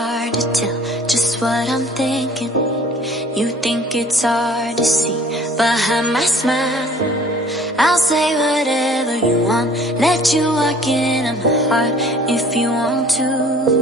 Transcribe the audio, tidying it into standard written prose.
hard to tell just what I'm thinking. You think it's hard to see behind my smile. I'll say whatever you want, let you walk into my heart if you want to.